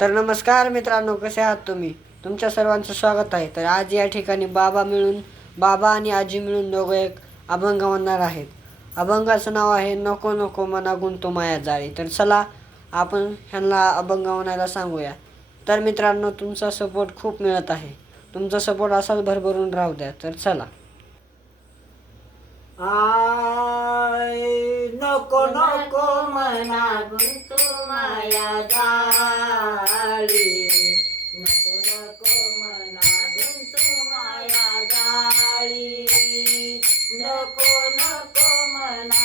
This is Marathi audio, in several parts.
तर नमस्कार मित्रांनो कसे आहात तुम्ही? तुमच्या सर्वांचं स्वागत आहे. तर आज या ठिकाणी बाबा मिळून बाबा आणि आजी मिळून दोघं एक अभंग म्हणणार आहेत. अभंगाचं नाव आहे नको नको मना गुंतो माया जाळी. तर चला आपण ह्यांना अभंग म्हणायला सांगूया. तर मित्रांनो तुमचा सपोर्ट खूप मिळत आहे. तुमचा सपोर्ट असाच भरभरून राहू द्या. तर चला. आय नको नको. मना गुंतू माया जाळी नको नको मना गुंतू माया जाळी नको नको मना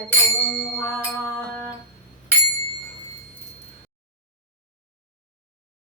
Baju.